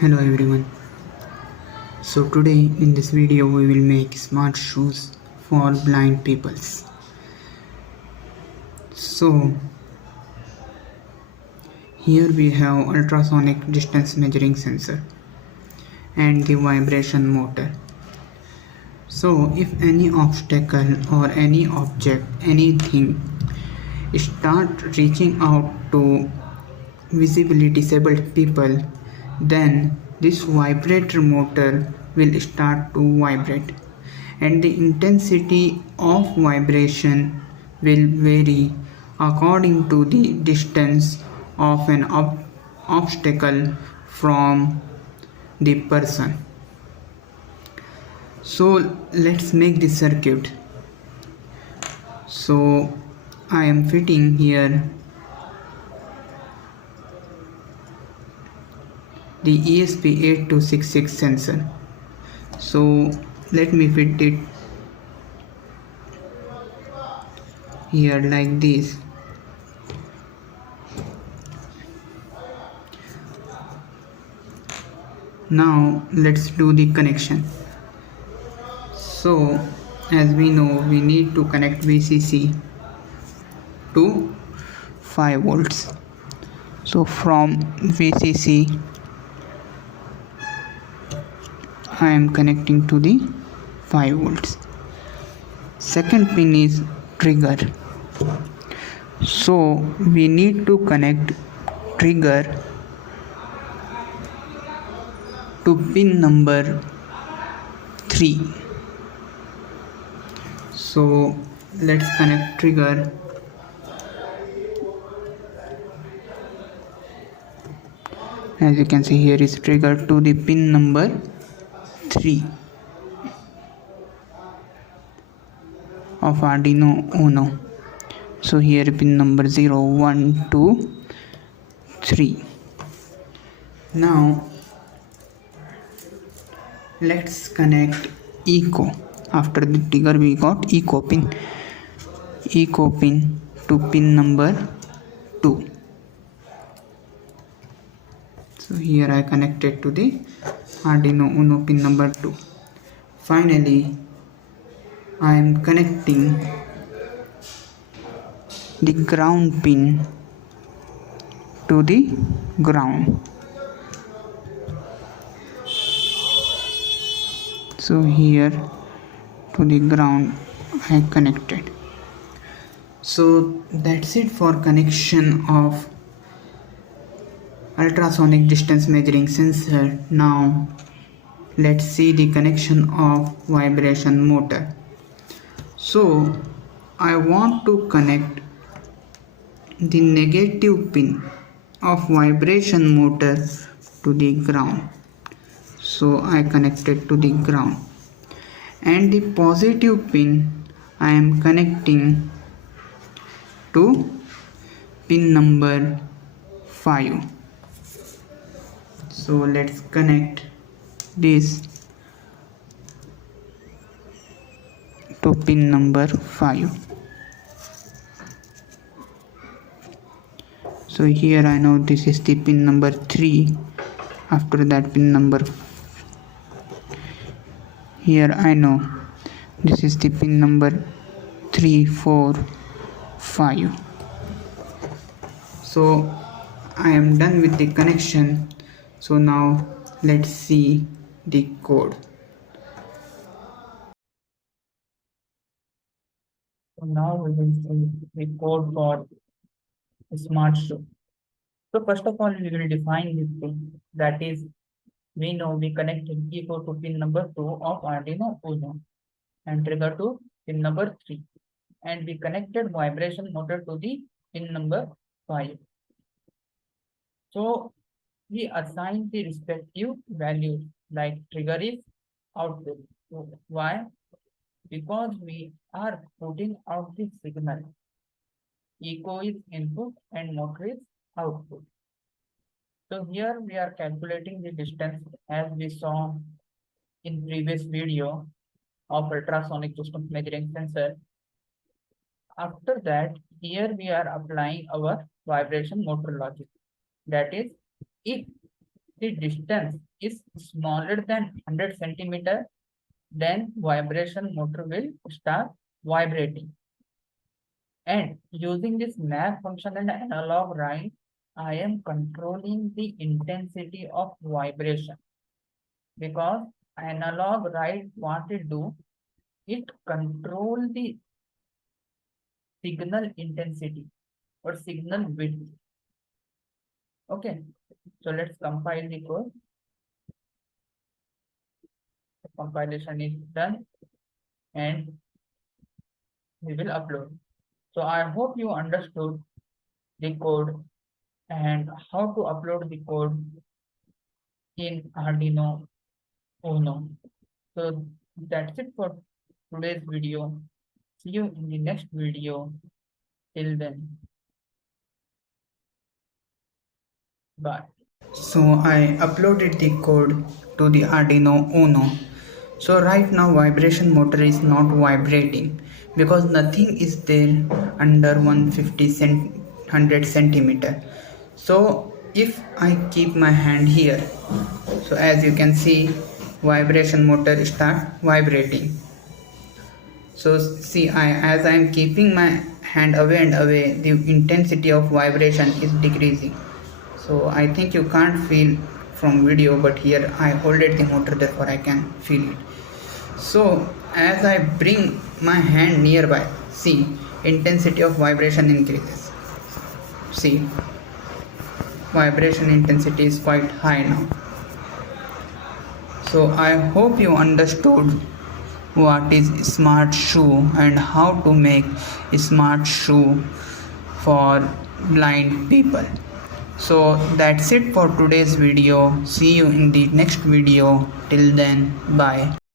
Hello everyone. So today in this video we will make smart shoes for blind peoples. So here we have ultrasonic distance measuring sensor and the vibration motor. So if any obstacle or any object, anything start reaching out to visibly disabled people, then this vibrator motor will start to vibrate and the intensity of vibration will vary according to the distance of an obstacle from the person. So let's make the circuit. So I am fitting here the ESP8266 sensor. So let me fit it here like this. Now let's do the connection. So as we know, we need to connect VCC to 5 volts. So from VCC I am connecting to the 5 volts. Second pin is trigger. So we need to connect trigger to pin number 3. So let's connect trigger. As you can see, here is trigger to the pin number 3 of Arduino Uno. So here pin number 0, 1, 2, 3. Now let's connect echo. After the trigger we got echo pin to pin number 2. So here I connected to the Arduino Uno pin number 2. Finally I am connecting the ground pin to the ground. So here to the ground I connected. So that's it for connection of ultrasonic distance measuring sensor. Now let's see the connection of vibration motor. So I want to connect the negative pin of vibration motor to the ground. So I connected to the ground, and the positive pin I am connecting to pin number 5. So let's connect this to pin number 5. So here I know this is the pin number 3. After that pin number, here I know this is the pin number 3, 4, 5. So I am done with the connection. So now let's see the code. So now we will see the code for smart shoe. So first of all, we will define this thing. That is, we know we connected echo to pin number 2 of Arduino Uno and trigger to pin number 3. And we connected vibration motor to the pin number 5. So we assign the respective values, like trigger is output. So why? Because we are putting out the signal. Echo is input and motor is output. So here we are calculating the distance as we saw in previous video of ultrasonic distance measuring sensor. After that, here we are applying our vibration motor logic. That is, if the distance is smaller than 100 centimeter, then vibration motor will start vibrating. And using this map function and analog right, I am controlling the intensity of vibration, because analog right what it do, it control the signal intensity or signal width. Okay, so let's compile the code. The compilation is done and we will upload. So I hope you understood the code and how to upload the code in Arduino Uno. So that's it for today's video. See you in the next video. Till then, bye. So I uploaded the code to the Arduino Uno. So right now vibration motor is not vibrating because nothing is there under 100 centimeter. So if I keep my hand here, so as you can see vibration motor start vibrating. So see, as I am keeping my hand away and away, the intensity of vibration is decreasing. So I think you can't feel from video, but here I hold it the motor, therefore I can feel it. So as I bring my hand nearby, see, intensity of vibration increases. See, vibration intensity is quite high now. So I hope you understood what is smart shoe and how to make a smart shoe for blind people. So that's it for today's video. See you in the next video. Till then, bye.